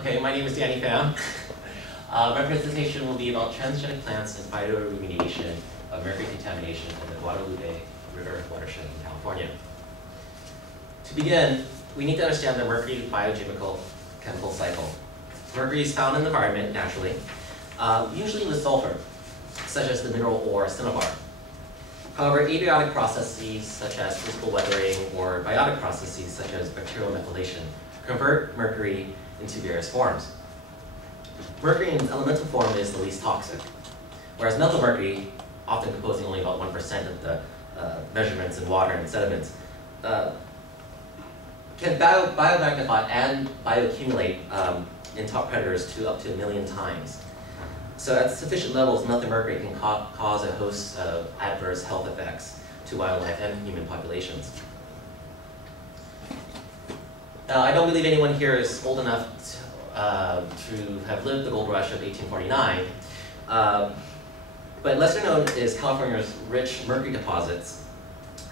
Okay, my name is Danny Pham. My presentation will be about transgenic plants and phytoremediation of mercury contamination in the Guadalupe River watershed in California. To begin, we need to understand the mercury biochemical cycle. Mercury is found in the environment naturally, usually with sulfur, such as the mineral ore cinnabar. However, abiotic processes such as physical weathering or biotic processes such as bacterial methylation convert mercury into various forms. Mercury in its elemental form is the least toxic, whereas methyl mercury, often composing only about 1% of the measurements in water and sediments, can biomagnify and bioaccumulate in top predators to up to 1 million times. So at sufficient levels, methyl mercury can cause a host of adverse health effects to wildlife and human populations. I don't believe anyone here is old enough to have lived the gold rush of 1849, but lesser known is California's rich mercury deposits,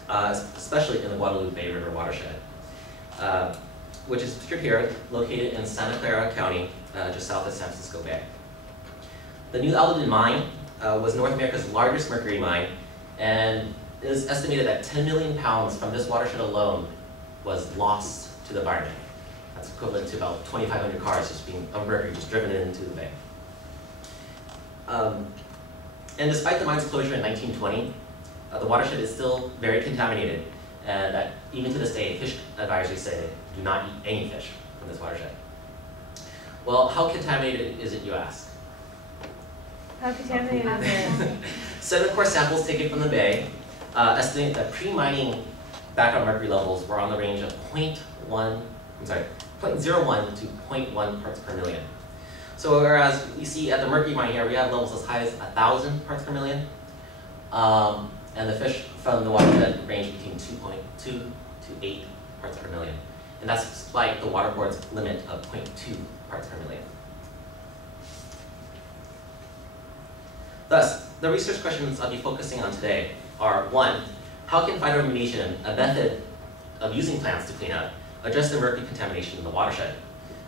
especially in the Guadalupe River watershed, which is pictured here, located in Santa Clara County, just south of San Francisco Bay. The New Alden mine was North America's largest mercury mine, and it is estimated that 10 million pounds from this watershed alone was lost to the environment. That's equivalent to about 2,500 cars of mercury just driven into the bay. And despite the mine's closure in 1920, the watershed is still very contaminated, and that even to this day, fish advisories say do not eat any fish from this watershed. Well, how contaminated is it, you ask? How contaminated is it? Sediment core samples taken from the bay estimate that pre-mining background mercury levels were on the range of 0.01 to 0.1 parts per million. So whereas we see at the mercury mine here, we have levels as high as 1,000 parts per million, and the fish from the watershed range between 2.2 to 8 parts per million. And that's despite the water board's limit of 0.2 parts per million. Thus, the research questions I'll be focusing on today are: 1, how can phytoremediation, a method of using plants to clean up, address the mercury contamination in the watershed?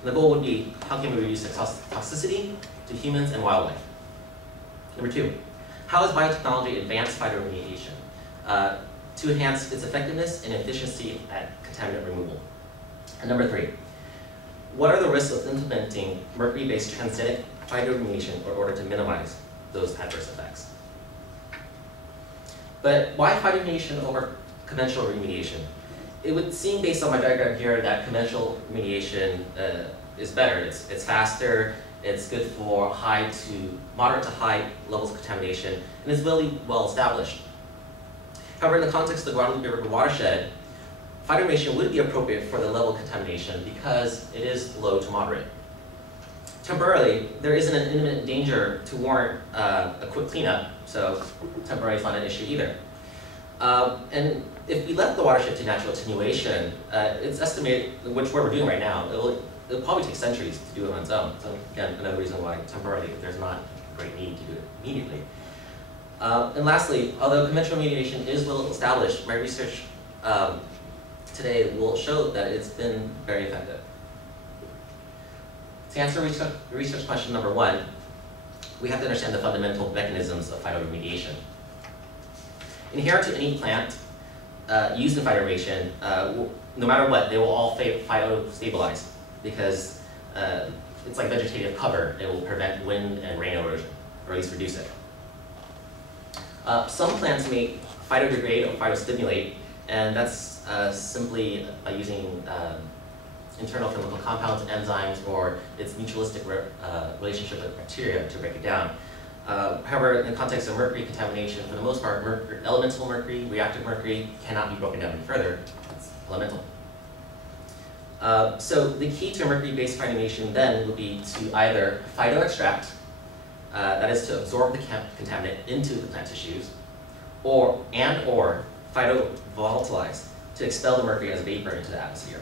And the goal would be, how can we reduce the toxicity to humans and wildlife? Number 2, how has biotechnology advanced phytoremediation to enhance its effectiveness and efficiency at contaminant removal? And number 3, what are the risks of implementing mercury-based transgenic phytoremediation in order to minimize those adverse effects? But why phytoremediation over conventional remediation? It would seem, based on my diagram here, that conventional remediation is better. It's faster, it's good for moderate to high levels of contamination, and it's really well established. However, in the context of the Guadalupe River watershed, phytoremediation would be appropriate for the level of contamination because it is low to moderate. Temporarily, there isn't an imminent danger to warrant a quick cleanup, so temporary is not an issue either. And if we left the watershed to natural attenuation, it's estimated, which we're doing right now, it'll probably take centuries to do it on its own. So again, another reason why temporarily there's not a great need to do it immediately. And lastly, although conventional remediation is well established, my research today will show that it's been very effective. To answer research question number 1, we have to understand the fundamental mechanisms of phytoremediation. Inherent to any plant used in phytoremediation, no matter what, they will all phytostabilize because it's like vegetative cover. It will prevent wind and rain erosion, or at least reduce it. Some plants may phytodegrade or phytostimulate, and that's simply by using internal chemical compounds, enzymes, or its mutualistic relationship with bacteria to break it down. However, in the context of mercury contamination, for the most part, elemental mercury, reactive mercury, cannot be broken down any further. It's elemental. So the key to mercury-based phytoremediation then would be to either phytoextract, that is to absorb the contaminant into the plant tissues, or phytovolatilize, to expel the mercury as vapor into the atmosphere.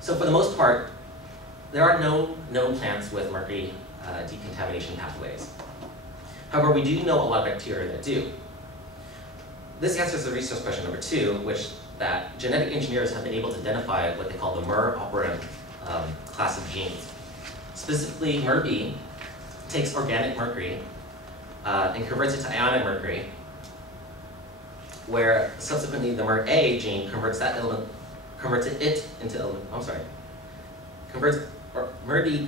So for the most part, there are no known plants with mercury decontamination pathways. However, we do know a lot of bacteria that do. This answers the research question number 2, which that genetic engineers have been able to identify what they call the MER operam class of genes. Specifically, MERB takes organic mercury and converts it to ionic mercury, where subsequently the MERA gene converts MERB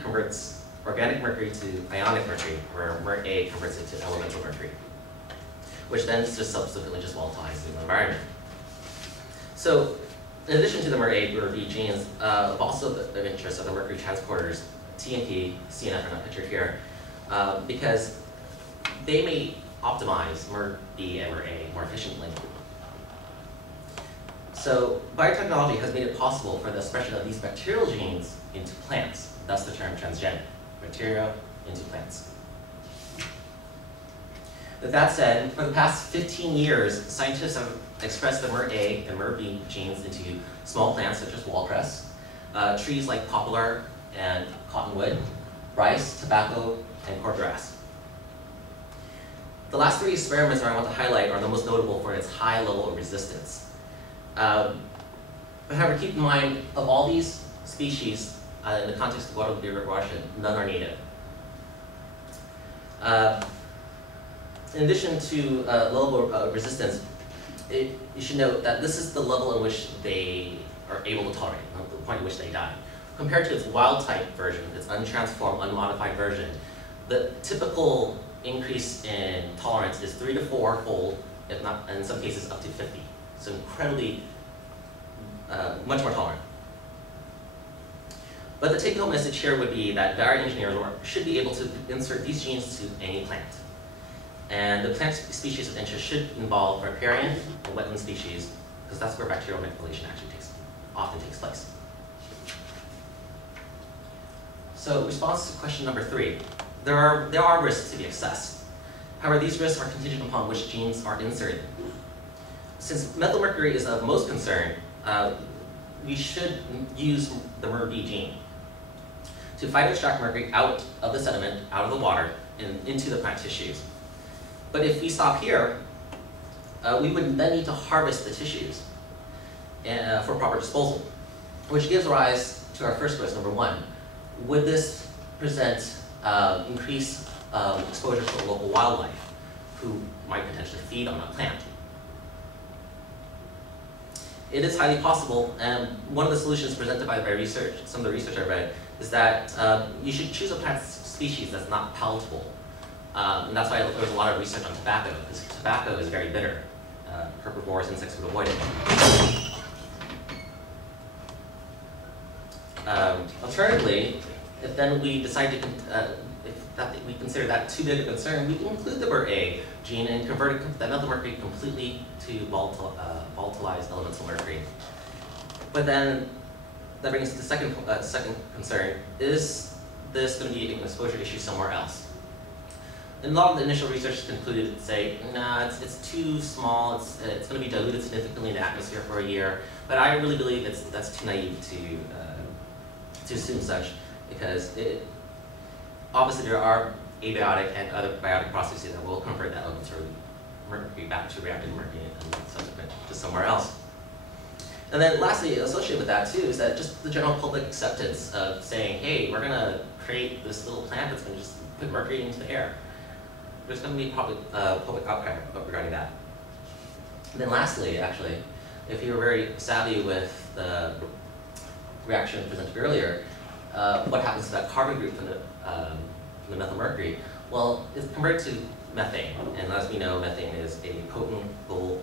converts organic mercury to ionic mercury, where MERA converts it to elemental mercury, which then just subsequently just volatilizes in the environment. So, in addition to the MERB genes, also of interest are the mercury transporters, T and P, CNF are not pictured here, because they may optimize MERB and MERA more efficiently. So, biotechnology has made it possible for the expression of these bacterial genes into plants, thus the term transgenic, bacteria into plants. With that said, for the past 15 years, scientists have expressed the MERA and MERB genes into small plants such as wallcress, trees like poplar and cottonwood, rice, tobacco, and cordgrass. The last 3 experiments I want to highlight are the most notable for its high level of resistance. However, keep in mind, of all these species, in the context of Guadalupe River watershed, none are native. In addition to level of resistance, you should note that this is the level in which they are able to tolerate, the point at which they die. Compared to its wild type version, its untransformed, unmodified version, the typical increase in tolerance is 3 to 4-fold, if not, in some cases, up to 50. So incredibly, much more tolerant. But the take-home message here would be that bioengineers should be able to insert these genes to any plant. And the plant species of interest should involve riparian and wetland species, because that's where bacterial manipulation actually often takes place. So, response to question number 3. There are risks to be assessed. However, these risks are contingent upon which genes are inserted. Since methylmercury is of most concern, we should use the MERB gene to phytoextract mercury out of the sediment, out of the water, and into the plant tissues. But if we stop here, we would then need to harvest the tissues for proper disposal, which gives rise to our first question, number 1. Would this present increased exposure to local wildlife who might potentially feed on that plant? It is highly possible, and one of the solutions presented by research, some of the research I read, is that you should choose a plant species that's not palatable. And that's why there's a lot of research on tobacco, because tobacco is very bitter. Herbivores, insects would avoid it. Alternatively, if then we decide to, we consider that too big a concern, we can include the MERA gene and convert that methylmercury completely to volatilized elemental mercury. But then that brings us to the second concern: is this going to be an exposure issue somewhere else? And a lot of the initial research concluded, say, nah, it's too small. It's going to be diluted significantly in the atmosphere for a year. But I really believe that's too naive to assume such, because obviously there are abiotic and other biotic processes that will convert that elemental mercury back to reactive mercury and subsequent to somewhere else. And then lastly, associated with that too, is that just the general public acceptance of saying, hey, we're going to create this little plant that's going to just put mercury into the air. There's going to be public outcry regarding that. And then lastly, actually, if you were very savvy with the reaction presented earlier, what happens to that carbon group from the methylmercury? Well, it's converted to methane, and as we know, methane is a potent global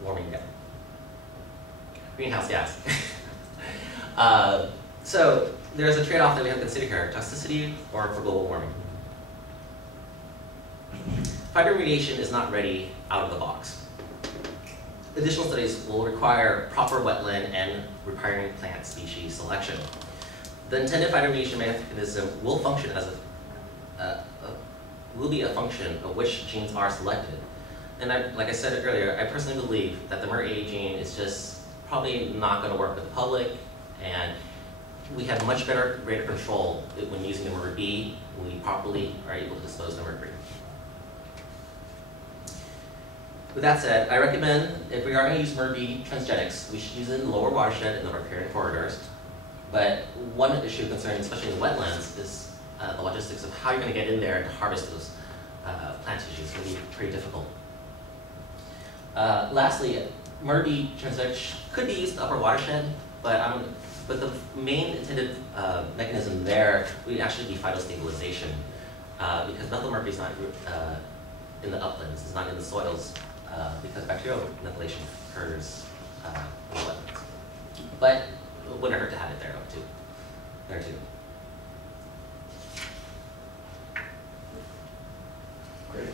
warming greenhouse gas. So there's a trade-off that we have to consider here: toxicity or for global warming. Phytoremediation is not ready out of the box. Additional studies will require proper wetland and riparian plant species selection. The intended phytoremediation mechanism will function as will be a function of which genes are selected. And like I said earlier, I personally believe that the MERA gene is just probably not going to work with the public, and we have much better rate of control when using the MERB when we properly are able to dispose of the mercury. With that said, I recommend if we are going to use MERB transgenics, we should use it in the lower watershed in the riparian corridors. But one issue of concern, especially in wetlands, is the logistics of how you're going to get in there and harvest those plant tissues. It's going to be pretty difficult. Lastly, Murray Transgenic could be used in the upper watershed, but the main intended mechanism there would actually be phytostabilization, because methylmercury is not in the uplands, it's not in the soils, because bacterial methylation occurs in the wetlands. But it wouldn't hurt to have it there too. Great.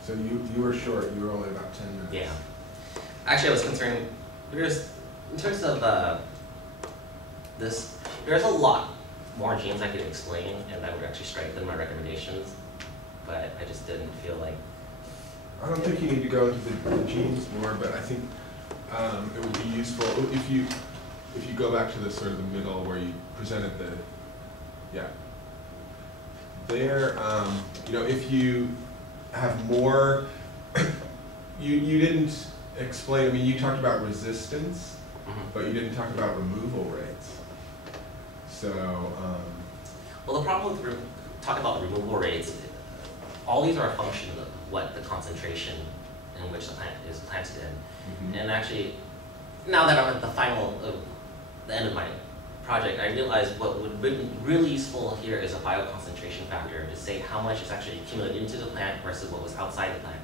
So you were short. You were only about 10 minutes. Yeah. Actually, I was concerned because in terms of this, there's a lot more genes I could explain, and that would actually strengthen my recommendations. But I just didn't feel like. I don't think you need to go into the genes more, but I think it would be useful if you go back to the sort of the middle where you presented the, yeah. There, you know, if you have more, you didn't explain. I mean, you talked about resistance, but you didn't talk about removal rates. So. Well, the problem with talking about removal rates, all these are a function of what the concentration in which the plant is planted in. And actually, now that I'm at the end of my project, I realized what would be really useful here is a bioconcentration factor to say how much is actually accumulated into the plant versus what was outside the plant.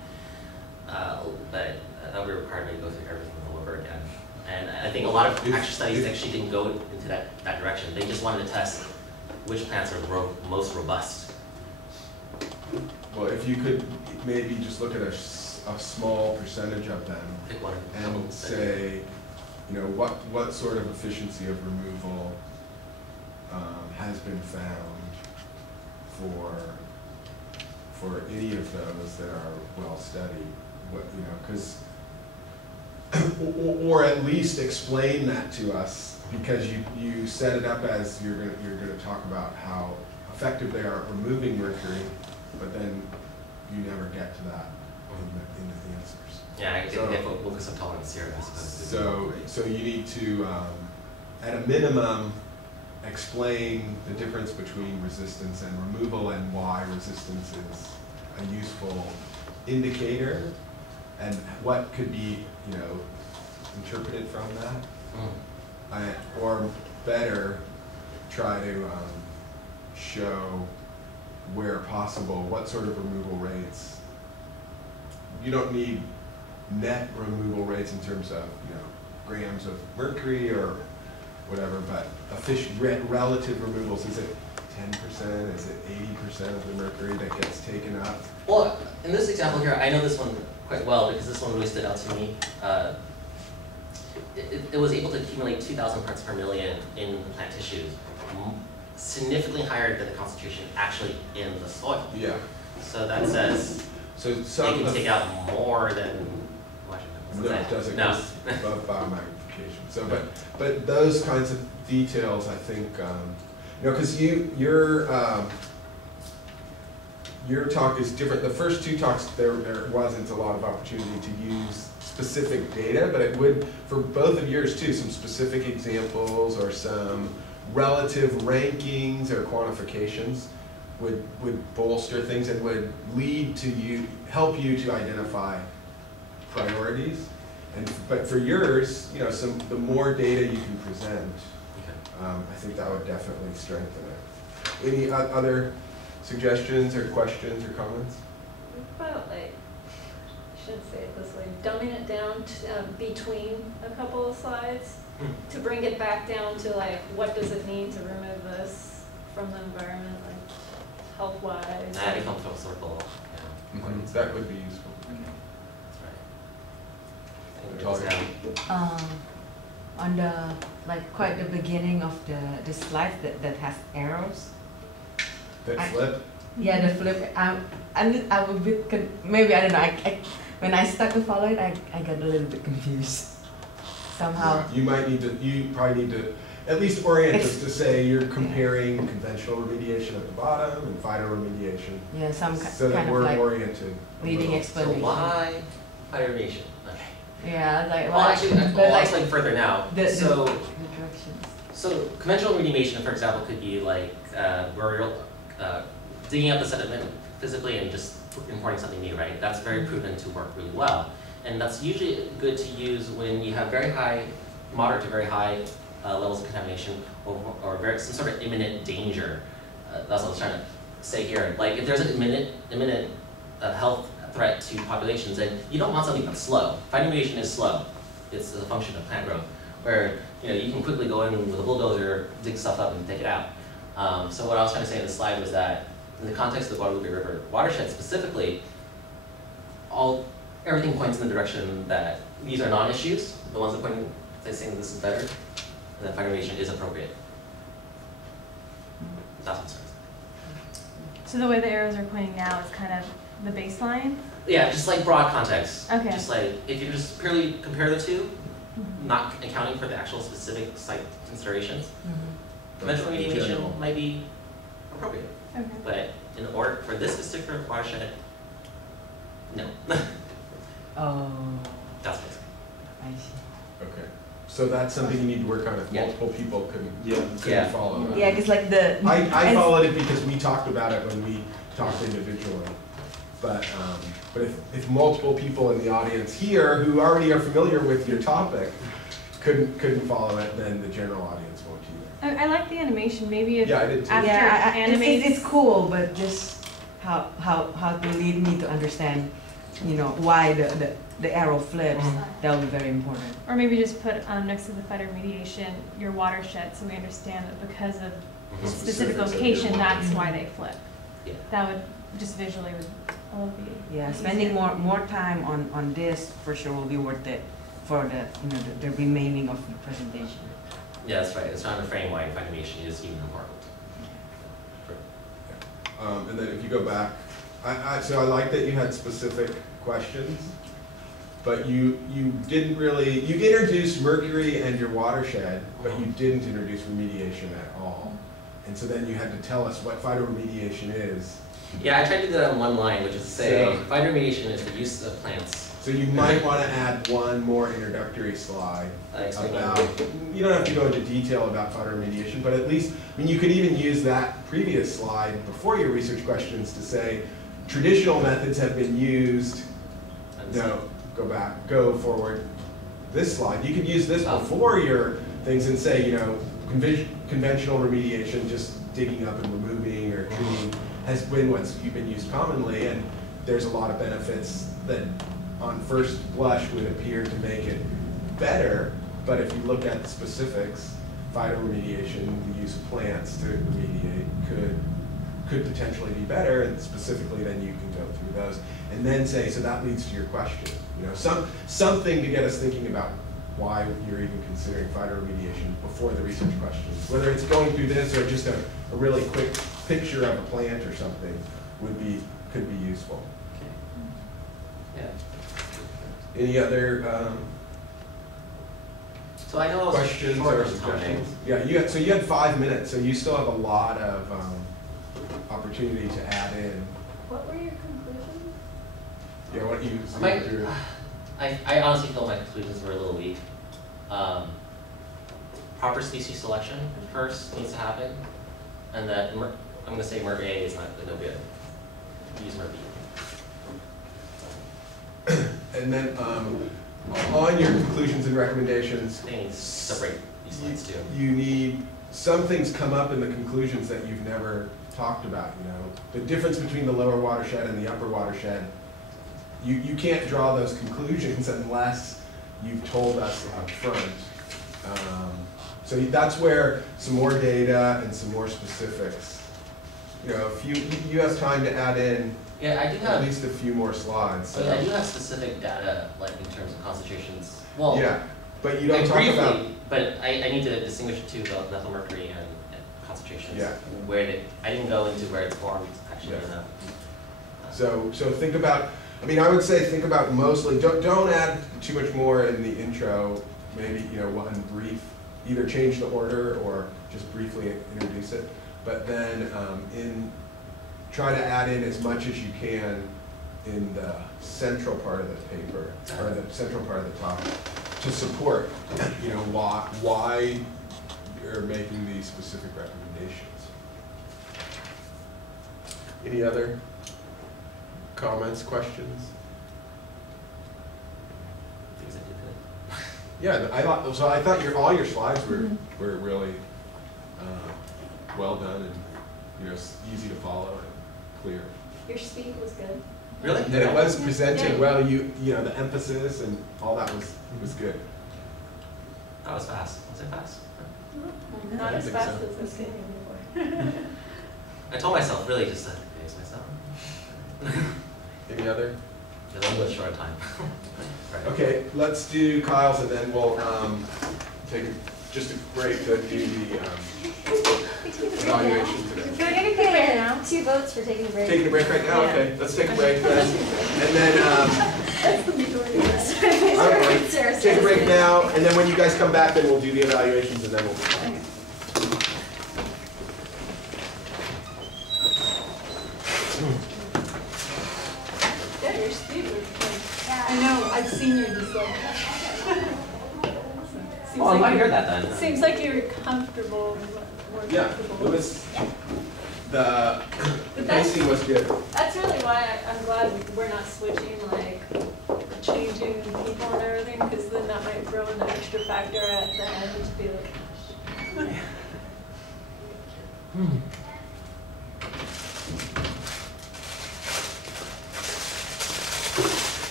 But that would require me to go through everything all over again. And I think a lot of studies actually didn't go into that direction. They just wanted to test which plants are most robust. Well, if you could maybe just look at a small percentage of them and say, you know, what sort of efficiency of removal has been found for any of those that are well studied, what, you know, because or at least explain that to us, because you set it up as you're gonna talk about how effective they are at removing mercury, but then you never get to that in the answers. Yeah, I get focus of tolerance here as opposed to. So you need to, at a minimum, explain the difference between resistance and removal and why resistance is a useful indicator, and what could be, you know, interpreted from that. Or better, try to show where possible what sort of removal rates. You don't need net removal rates in terms of, you know, grams of mercury or whatever, but relative removals. Is it 10%? Is it 80% of the mercury that gets taken up? Well, in this example here, I know this one quite well because this one really stood out to me. It was able to accumulate 2,000 parts per million in the plant tissues, significantly higher than the concentration actually in the soil. Yeah. So that says so they can take out more than. No, it doesn't. No. Above biomagnification. So, but those kinds of details, I think, you know, because your talk is different. The first two talks, there wasn't a lot of opportunity to use specific data, but it would, for both of yours too, some specific examples or some relative rankings or quantifications would bolster things and would lead to help you to identify priorities. But for yours, you know, the more data you can present, I think that would definitely strengthen it. Any other suggestions or questions or comments? About, like, I shouldn't say it this way, dumbing it down to, between a couple of slides to bring it back down to, like, what does it mean to remove this from the environment, like, health-wise? That becomes full circle. Yeah. That would be useful. On the, like, quite the beginning of the slides that has arrows. That flip? Yeah, the flip. I'm a bit, maybe, I don't know, when I start to follow it, I got a little bit confused somehow. Yeah, you probably need to at least orient us to say you're comparing conventional remediation at the bottom and phytoremediation. Yeah, so that kind we're of like oriented. leading explanation. So why phytoremediation? Okay. Yeah, like, Well, actually, I'll explain further now. the So directions. conventional remediation, for example, could be like where you're digging up the sediment physically and just importing something new, right? That's very proven to work really well. And that's usually good to use when you have very high, moderate to very high levels of contamination or some sort of imminent danger. That's what I was trying to say here. Like if there's an imminent health threat to populations, then you don't want something that's slow. Phytoremediation is slow. It's a function of plant growth, where you can quickly go in with a bulldozer, dig stuff up, and take it out. So what I was trying to say in the slide was that in the context of the Guadalupe River watershed specifically, everything points in the direction that these are non-issues. The ones that point, they're saying this is better, and that phytoremediation is appropriate. That's what I'm saying. So the way the arrows are pointing now is kind of the baseline? Yeah, just like broad context. Okay. Just like if you just purely compare the two, not accounting for the actual specific site considerations, conventional remediation might be appropriate. Okay. But for this particular watershed, no. Oh, That's basic. I see. Okay. So that's something you need to work on if Yeah. multiple people couldn't Yeah. follow that. Yeah, because like I followed it because we talked about it when we talked individually. But if multiple people in the audience here who already are familiar with your topic couldn't follow it, then the general audience won't either. I like the animation. Maybe if Yeah, I did too. after Yeah, animates. it's cool, but just how to lead me to understand, why the arrow flips. That would be very important. Or maybe just put next to the phytoremediation your watershed, so we understand that because of the specific Specifics of location, your that's watershed. the why they flip. Yeah. That would just visually would all be. Yeah, easier. spending more time on this for sure will be worth it for the remaining of the presentation. Yeah, that's right. It's trying to frame why phytoremediation is even important. And then if you go back, so I like that you had specific questions, but you didn't really, you introduced mercury and your watershed, but you didn't introduce remediation at all. And so then you had to tell us what phytoremediation is. Yeah, I tried to do that in one line, which is to say So- phytoremediation is the use of plants. So you might want to add one more introductory slide Explaining. about, you don't have to go into detail about phytoremediation, but at least, you could even use that previous slide before your research questions to say, traditional methods have been used. No, go forward. This slide, you could use this before your things and say, conventional remediation, just digging up and removing or treating, has been what's been used commonly, and there's a lot of benefits that on first blush would appear to make it better, but if you look at the specifics, phytoremediation, the use of plants to remediate, could potentially be better, and specifically then you can go through those and then say, so that leads to your question. Something to get us thinking about why you're even considering phytoremediation before the research questions. Whether it's going through this or just a really quick picture of a plant or something could be useful. Yeah. Any other So I know questions short or on time. suggestions? Yeah, so you had 5 minutes, so you still have a lot of opportunity to add in. What were your conclusions? Yeah, what you My- see through? I honestly feel my conclusions were a little weak. Proper species selection first needs to happen, and that I'm going to say MERT A is not no good. Use MERT B. And then on your conclusions and recommendations, They need to separate these lines too. you need, some things come up in the conclusions that you've never talked about, The difference between the lower watershed and the upper watershed, you can't draw those conclusions unless you've told us up front. So that's where some more data and some more specifics, if you have time to add in Yeah, I do at have. least a few more slides. So I do have specific data, like in terms of concentrations. Well, Yeah, but you don't like talk briefly, about, but I need to distinguish the two about methylmercury and concentrations. Yeah. I didn't go into where it's formed actually Yeah. enough. so think about, I would say think about mostly, don't add too much more in the intro, maybe, one brief, either change the order or just briefly introduce it, but then try to add in as much as you can in the central part of the paper, or the central part of the talk, to support, why you're making these specific recommendations. Any other comments, questions? Things I did good. Yeah, I thought all your slides were really well done and easy to follow and clear. Your speed was good. Really? And it was presented Yeah. well. The emphasis and all that was good. That was fast. Was it fast? Not I as think fast so. as this game before. I told myself really just to pace myself. Any other? Because I'm really short on time. Right. Okay, let's do Kyle's and then we'll take just a break to do the evaluation today. Can I take a break right now? 2 votes for taking a break. Taking a break right now? Yeah. Okay, let's take a break then. And then, That's the majority of us. all right, take a break now, and then when you guys come back, then we'll do the evaluations and then we'll. Yeah, your speed was good. Yeah. I know, I've seen your dyslexia. Well, I'm glad to hear that then. Seems like you're comfortable, more Yeah, comfortable. it was, the But that's- pacing was good. That's really why I'm glad we're not switching, like, changing people and everything, because then that might throw in the extra factor at the end to be like,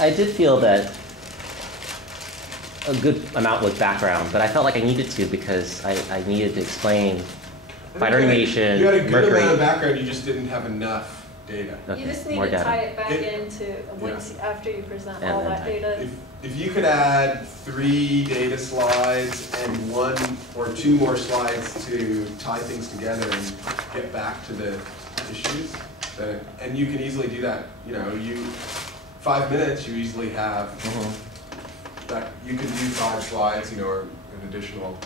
I did feel that a good amount was background, but I felt like I needed to because I needed to explain phytoremediation, You had a good mercury. amount of background, you just didn't have enough data. Okay, you just need more to data. tie it back It- into, once, after you present And all then that tie- data. If you could add 3 data slides and 1 or 2 more slides to tie things together and get back to the issues, then, and you can easily do that, 5 minutes, you easily have Mhm. that, you can do 5 slides, or an additional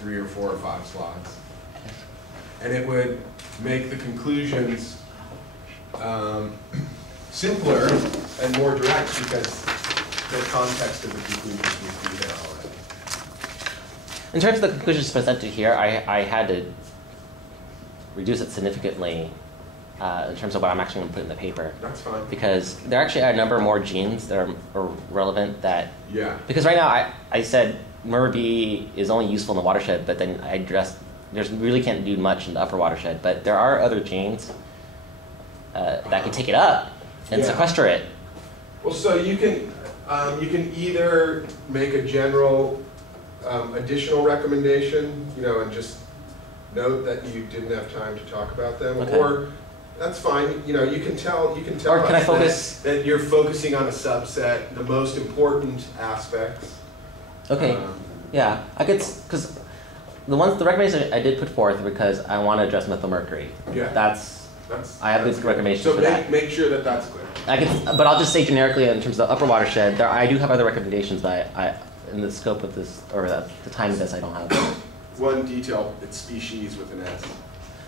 3 or 4 or 5 slides. And it would make the conclusions simpler and more direct because the context of the conclusions would be there already. In terms of the conclusions presented here, I had to reduce it significantly in terms of what I'm actually going to put in the paper. That's fine. Because there actually are a number more genes that are relevant that, Yeah. because right now I said MERB is only useful in the watershed, but then I addressed, really can't do much in the upper watershed, but there are other genes that can take it up and Yeah. sequester it. Well, so you can either make a general additional recommendation, and just note that you didn't have time to talk about them, Okay. or that's fine. You can tell Or can I us focus- that you're focusing on a subset, the most important aspects. Okay, yeah, I could, because the recommendations I did put forth because I want to address methylmercury. Yeah. I have that's good good. recommendations So for that. make sure that that's clear. But I'll just say generically in terms of the upper watershed, I do have other recommendations, but in the scope of this, or the time of this, I don't have. One detail, it's species with an S.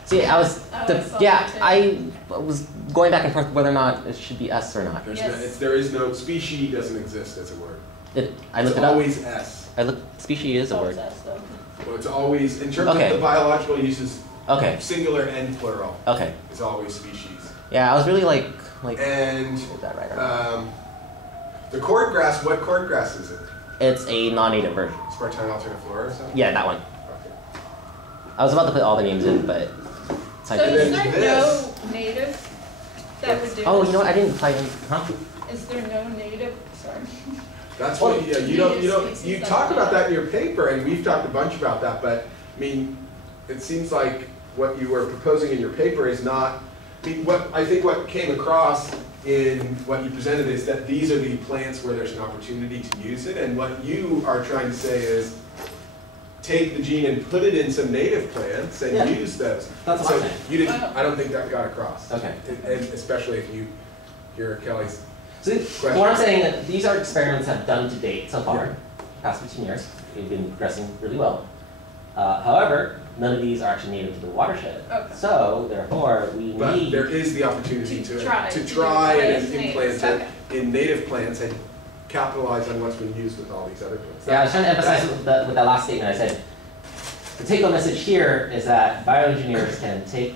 See, I saw that too. I was going back and forth whether or not it should be S or not. Yes. There is no, species doesn't exist as a word. I looked It's it up. always S. Species is a word. Well, it's always, in terms Okay. of the biological uses, Okay, singular and plural okay. is always species. Yeah, I was really like, And is that right or not? the cordgrass, what cordgrass is it? It's a non-native version. Spartina alterniflora or something? Yeah, that one. Okay. I was about to put all the names in, but it's So like, And is then there this- no native that would do oh, this? you know what? I didn't play in, huh? Is there no native, sorry. That's what, yeah, you species talk that about are- that in your paper, and we've talked a bunch about that, but, I mean, it seems like what you were proposing in your paper is not, I think what came across in what you presented is that these are the plants where there's an opportunity to use it, and what you are trying to say is, take the gene and put it in some native plants and Yeah. use those. That's what So I'm saying. you didn't, I don't think that got across. Okay. And especially if you hear Kelly's. So what I'm saying that these are experiments I've done to date so far, past 15 years. They've been progressing really well. However, none of these are actually native to the watershed. Okay. So therefore, we But need. there is the opportunity To to try and to implant natives, it in native plants and capitalize on what's been used with all these other plants. Yeah, I was trying to emphasize with that last statement. I said the take-home message here is that bioengineers can take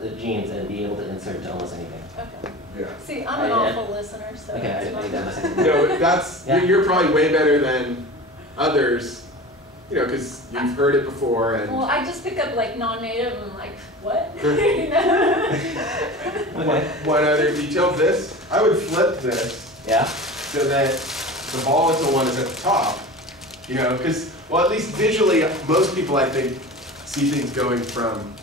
the genes and be able to insert into almost anything. Okay. Yeah. See, I'm an awful listener, so. Okay, it's I fine. think that was No, that's, Yeah. you're probably way better than others, you know, because you've heard it before and. Well, I just pick up like non-native and I'm like, what? You know? One other detail, this, I would flip this Yeah. so that the volatile one is at the top, you know, because, well, at least visually, most people, I think, see things going from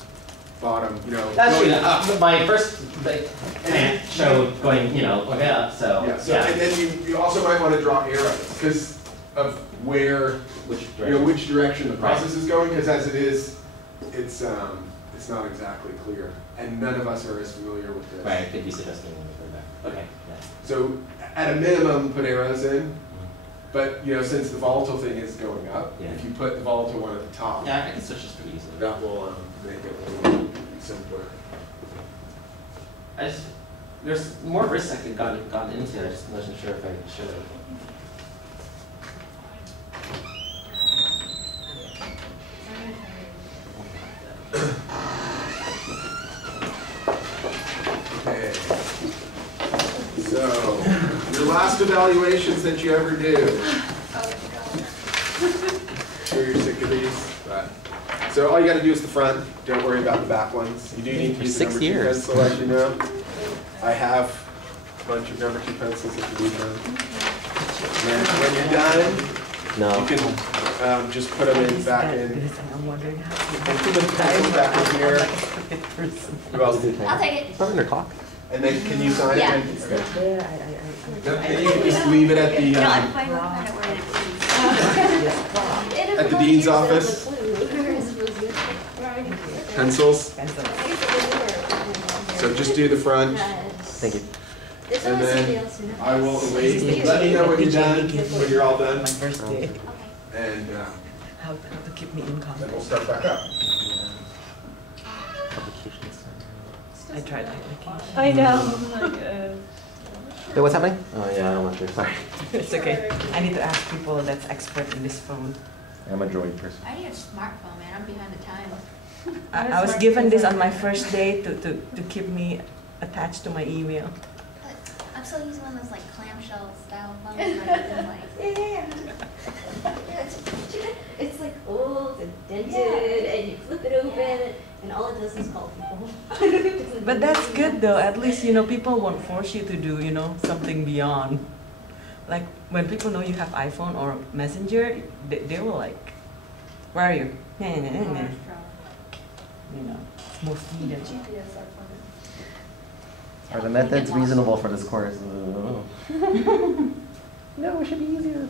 bottom, you know. That's true. going up. My first plant showed going, going up. So Yeah, so, and then you also might want to draw arrows because of where, which direction the process is going, because as it is, it's not exactly clear, and none of us are as familiar with this. Right, I could be suggesting back. Okay. Yeah. So at a minimum, put arrows in, but since the volatile thing is going up, Yeah. if you put the volatile one at the top, Yeah, I can switch this pretty easily. that will make it a little simpler. There's more risks I could gone into. I just wasn't sure if I should have. Okay. So, your last evaluations that you ever do. Sure you're sick of these, but. So all you gotta do is the front, don't worry about the back ones. You do need to use the number 2 pencil, as you know. I have a bunch of number 2 pencils if you need them. And when you're done, you can just put them in back in. I'm wondering how Put the pencils back in here. Who else? I'll take it. Under clock. And then can you sign Yeah. it? Okay. there. Nope, and you can just leave it at the No, I'm fine with kind of where it is. At the dean's office? Pencils. So just do the front. Thank you. And then I will await. Let me know when you're done, when you're all done, My first day. and How to keep me in then contact. we'll start back up. I tried application. I know. Like, Hey, what's happening? Oh yeah, I'm not sure. Sorry. It's okay. I need to ask people that's expert in this phone. I'm a droid person. I need a smartphone, man. I'm behind the times. I was given this on my first day to keep me attached to my email. I'm still using one of those like clamshell style phones. It's like old and dented, and you flip it open, and all it does is call people. But that's good though. At least people won't force you to do something beyond. Like when people know you have iPhone or Messenger, they will like, where are you? More freedom. Are the methods reasonable for this course? No, it should be easier.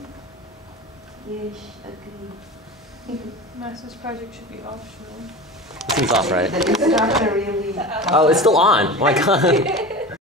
Yes, agree. master's project should be optional. Seems off, right? The instructor really. Oh, it's still on. Oh my god.